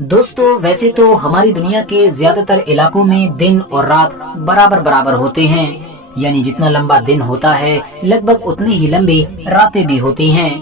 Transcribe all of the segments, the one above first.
दोस्तों, वैसे तो हमारी दुनिया के ज्यादातर इलाकों में दिन और रात बराबर बराबर होते हैं। यानी जितना लंबा दिन होता है लगभग उतनी ही लंबी रातें भी होती हैं।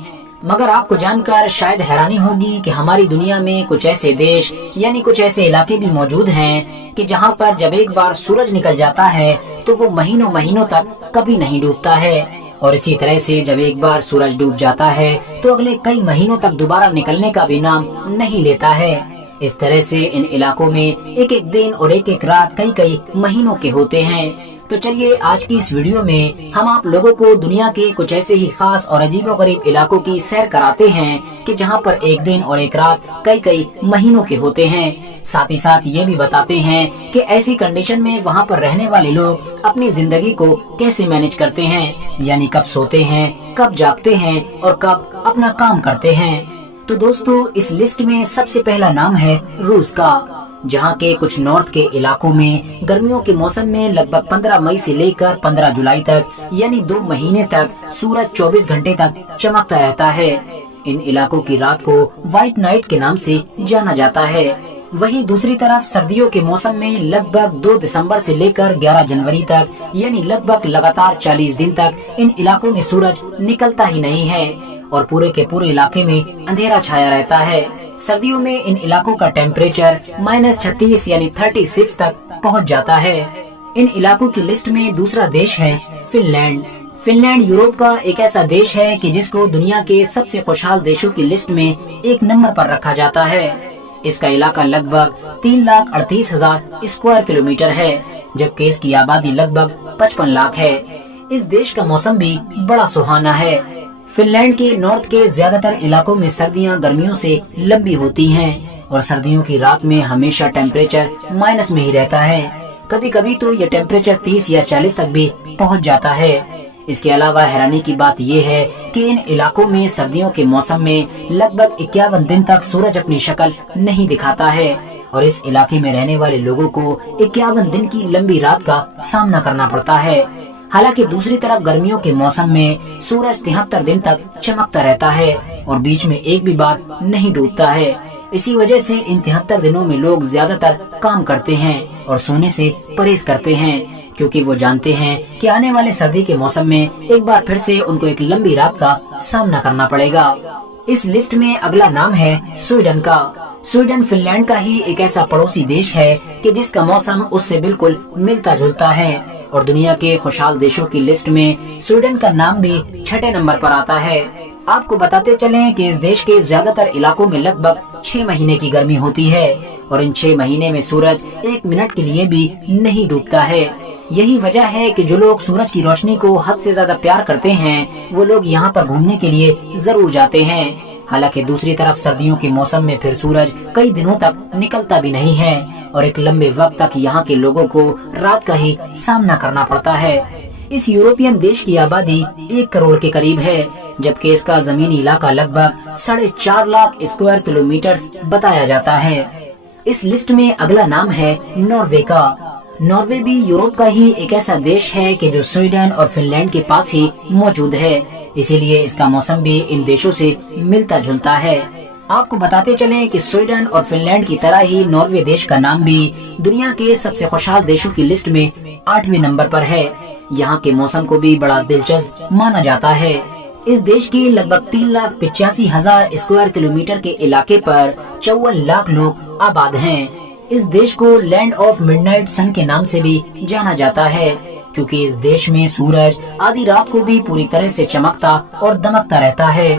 मगर आपको जानकर शायद हैरानी होगी कि हमारी दुनिया में कुछ ऐसे देश यानी कुछ ऐसे इलाके भी मौजूद हैं कि जहां पर जब एक बार सूरज निकल जाता है तो वो महीनों महीनों तक कभी नहीं डूबता है। और इसी तरह से जब एक बार सूरज डूब जाता है तो अगले कई महीनों तक दोबारा निकलने का भी नाम नहीं लेता है। इस तरह से इन इलाकों में एक एक दिन और एक एक रात कई कई महीनों के होते हैं। तो चलिए आज की इस वीडियो में हम आप लोगों को दुनिया के कुछ ऐसे ही खास और अजीबोगरीब इलाकों की सैर कराते हैं कि जहां पर एक दिन और एक रात कई कई महीनों के होते हैं। साथ ही साथ ये भी बताते हैं कि ऐसी कंडीशन में वहां पर रहने वाले लोग अपनी जिंदगी को कैसे मैनेज करते हैं, यानी कब सोते हैं, कब जागते हैं और कब अपना काम करते हैं। तो दोस्तों, इस लिस्ट में सबसे पहला नाम है रूस का, जहां के कुछ नॉर्थ के इलाकों में गर्मियों के मौसम में लगभग 15 मई से लेकर 15 जुलाई तक यानी 2 महीने तक सूरज 24 घंटे तक चमकता रहता है। इन इलाकों की रात को व्हाइट नाइट के नाम से जाना जाता है। वहीं दूसरी तरफ सर्दियों के मौसम में लगभग 2 दिसंबर से लेकर 11 जनवरी तक यानी लगभग लगातार 40 दिन तक इन इलाकों में सूरज निकलता ही नहीं है और पूरे के पूरे इलाके में अंधेरा छाया रहता है। सर्दियों में इन इलाकों का टेम्परेचर -36 यानी 36 तक पहुंच जाता है। इन इलाकों की लिस्ट में दूसरा देश है फिनलैंड। फिनलैंड यूरोप का एक ऐसा देश है कि जिसको दुनिया के सबसे खुशहाल देशों की लिस्ट में एक नंबर पर रखा जाता है। इसका इलाका लगभग 3,38,000 स्क्वायर किलोमीटर है, जबकि इसकी आबादी लगभग 55 लाख है। इस देश का मौसम भी बड़ा सुहाना है। फिनलैंड के नॉर्थ के ज्यादातर इलाकों में सर्दियां गर्मियों से लंबी होती हैं और सर्दियों की रात में हमेशा टेम्परेचर माइनस में ही रहता है। कभी कभी तो ये टेम्परेचर 30 या 40 तक भी पहुंच जाता है। इसके अलावा हैरानी की बात ये है कि इन इलाकों में सर्दियों के मौसम में लगभग 51 दिन तक सूरज अपनी शक्ल नहीं दिखाता है और इस इलाके में रहने वाले लोगों को 51 दिन की लंबी रात का सामना करना पड़ता है। हालांकि दूसरी तरफ गर्मियों के मौसम में सूरज 73 दिन तक चमकता रहता है और बीच में एक भी बार नहीं डूबता है। इसी वजह से इन 73 दिनों में लोग ज्यादातर काम करते हैं और सोने से परहेज करते हैं, क्योंकि वो जानते हैं कि आने वाले सर्दी के मौसम में एक बार फिर से उनको एक लंबी रात का सामना करना पड़ेगा। इस लिस्ट में अगला नाम है स्वीडन का। स्वीडन फिनलैंड का ही एक ऐसा पड़ोसी देश है कि जिसका मौसम उससे बिल्कुल मिलता जुलता है और दुनिया के खुशहाल देशों की लिस्ट में स्वीडन का नाम भी 6ठे नंबर पर आता है। आपको बताते चलें कि इस देश के ज्यादातर इलाकों में लगभग 6 महीने की गर्मी होती है और इन 6 महीने में सूरज 1 मिनट के लिए भी नहीं डूबता है। यही वजह है कि जो लोग सूरज की रोशनी को हद से ज्यादा प्यार करते हैं वो लोग यहाँ पर घूमने के लिए जरूर जाते हैं। हालांकि दूसरी तरफ सर्दियों के मौसम में फिर सूरज कई दिनों तक निकलता भी नहीं है और एक लंबे वक्त तक यहाँ के लोगों को रात का ही सामना करना पड़ता है। इस यूरोपियन देश की आबादी 1 करोड़ के करीब है, जबकि इसका जमीनी इलाका लगभग 4.5 लाख स्क्वायर किलोमीटर बताया जाता है। इस लिस्ट में अगला नाम है नॉर्वे का। नॉर्वे भी यूरोप का ही एक ऐसा देश है कि जो स्वीडन और फिनलैंड के पास ही मौजूद है, इसीलिए इसका मौसम भी इन देशों से मिलता जुलता है। आपको बताते चलें कि स्वीडन और फिनलैंड की तरह ही नॉर्वे देश का नाम भी दुनिया के सबसे खुशहाल देशों की लिस्ट में 8वें नंबर पर है। यहाँ के मौसम को भी बड़ा दिलचस्प माना जाता है। इस देश के लगभग 3,85,000 स्क्वायर किलोमीटर के इलाके पर 54 लाख लोग आबाद हैं। इस देश को लैंड ऑफ मिडनाइट सन के नाम से भी जाना जाता है, क्योंकि इस देश में सूरज आधी रात को भी पूरी तरह से चमकता और दमकता रहता है।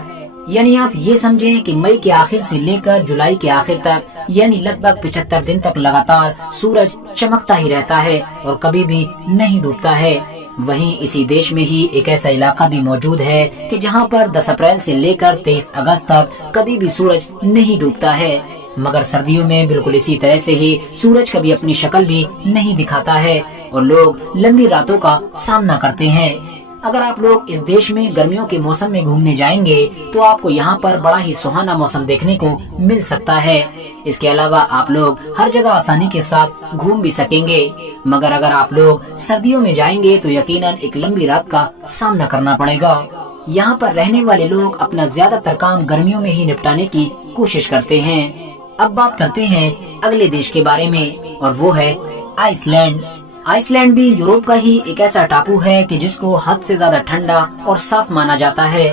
यानी आप ये समझें कि मई के आखिर से लेकर जुलाई के आखिर तक यानी लगभग 75 दिन तक लगातार सूरज चमकता ही रहता है और कभी भी नहीं डूबता है। वहीं इसी देश में ही एक ऐसा इलाका भी मौजूद है कि जहां पर 10 अप्रैल से लेकर 23 अगस्त तक कभी भी सूरज नहीं डूबता है। मगर सर्दियों में बिल्कुल इसी तरह से ही सूरज कभी अपनी शक्ल भी नहीं दिखाता है और लोग लंबी रातों का सामना करते हैं। अगर आप लोग इस देश में गर्मियों के मौसम में घूमने जाएंगे तो आपको यहाँ पर बड़ा ही सुहाना मौसम देखने को मिल सकता है। इसके अलावा आप लोग हर जगह आसानी के साथ घूम भी सकेंगे। मगर अगर आप लोग सर्दियों में जाएंगे तो यकीनन एक लंबी रात का सामना करना पड़ेगा। यहाँ पर रहने वाले लोग अपना ज्यादातर काम गर्मियों में ही निपटाने की कोशिश करते हैं। अब बात करते हैं अगले देश के बारे में और वो है आइसलैंड। आइसलैंड भी यूरोप का ही एक ऐसा टापू है कि जिसको हद से ज्यादा ठंडा और साफ माना जाता है।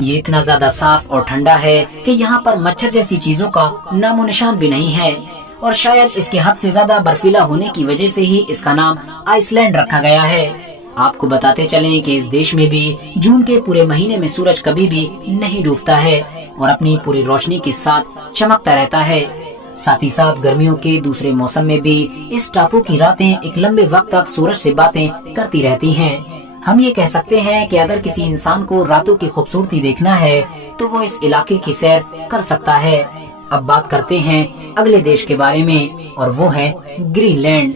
ये इतना ज्यादा साफ और ठंडा है कि यहाँ पर मच्छर जैसी चीजों का नामो निशान भी नहीं है और शायद इसके हद से ज्यादा बर्फीला होने की वजह से ही इसका नाम आइसलैंड रखा गया है। आपको बताते चलें कि इस देश में भी जून के पूरे महीने में सूरज कभी भी नहीं डूबता है और अपनी पूरी रोशनी के साथ चमकता रहता है। साथ ही साथ गर्मियों के दूसरे मौसम में भी इस टापू की रातें एक लंबे वक्त तक सूरज से बातें करती रहती हैं। हम ये कह सकते हैं कि अगर किसी इंसान को रातों की खूबसूरती देखना है तो वो इस इलाके की सैर कर सकता है। अब बात करते हैं अगले देश के बारे में और वो है ग्रीनलैंड।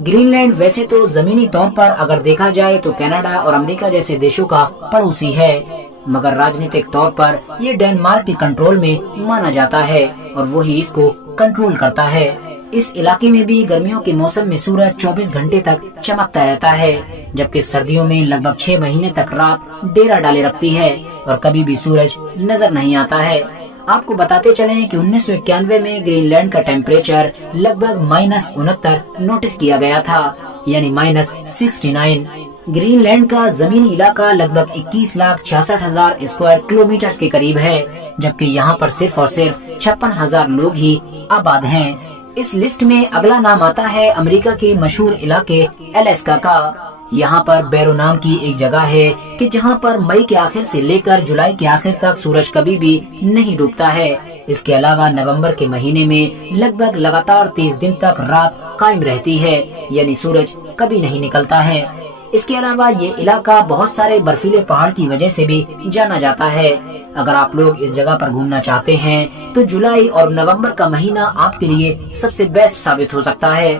ग्रीनलैंड वैसे तो जमीनी तौर पर अगर देखा जाए तो कनाडा और अमेरिका जैसे देशों का पड़ोसी है, मगर राजनीतिक तौर पर ये डेनमार्क के कंट्रोल में माना जाता है और वो ही इसको कंट्रोल करता है। इस इलाके में भी गर्मियों के मौसम में सूरज 24 घंटे तक चमकता रहता है, जबकि सर्दियों में लगभग 6 महीने तक रात डेरा डाले रखती है और कभी भी सूरज नजर नहीं आता है। आपको बताते चलें कि 1991 में ग्रीनलैंड का टेम्परेचर लगभग -69 नोटिस किया गया था, यानी -69। ग्रीनलैंड का जमीनी इलाका लगभग 21,66,000 स्क्वायर किलोमीटर के करीब है, जबकि यहाँ पर सिर्फ और सिर्फ 56,000 लोग ही आबाद हैं। इस लिस्ट में अगला नाम आता है अमेरिका के मशहूर इलाके अलास्का का। यहाँ पर बैरो नाम की एक जगह है कि जहाँ पर मई के आखिर से लेकर जुलाई के आखिर तक सूरज कभी भी नहीं डूबता है। इसके अलावा नवंबर के महीने में लगभग लगातार 30 दिन तक रात कायम रहती है, यानी सूरज कभी नहीं निकलता है। इसके अलावा ये इलाका बहुत सारे बर्फीले पहाड़ की वजह से भी जाना जाता है। अगर आप लोग इस जगह पर घूमना चाहते हैं तो जुलाई और नवंबर का महीना आपके लिए सबसे बेस्ट साबित हो सकता है।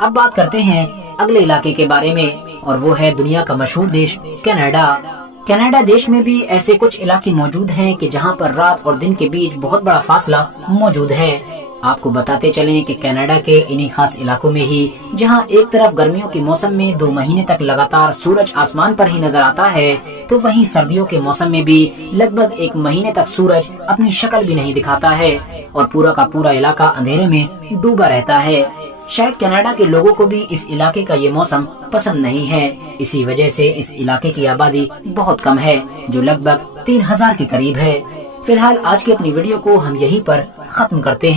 अब बात करते हैं अगले इलाके के बारे में और वो है दुनिया का मशहूर देश कनाडा। कनाडा देश में भी ऐसे कुछ इलाके मौजूद हैं कि जहां पर रात और दिन के बीच बहुत बड़ा फासला मौजूद है। आपको बताते चलें कि कनाडा के इन्हीं खास इलाकों में ही जहां एक तरफ गर्मियों के मौसम में 2 महीने तक लगातार सूरज आसमान पर ही नजर आता है, तो वहीं सर्दियों के मौसम में भी लगभग 1 महीने तक सूरज अपनी शक्ल भी नहीं दिखाता है और पूरा का पूरा इलाका अंधेरे में डूबा रहता है। शायद कनाडा के लोगों को भी इस इलाके का ये मौसम पसंद नहीं है। इसी वजह से इस इलाके की आबादी बहुत कम है, जो लगभग 3000 के करीब है। फिलहाल आज की अपनी वीडियो को हम यहीं पर खत्म करते हैं।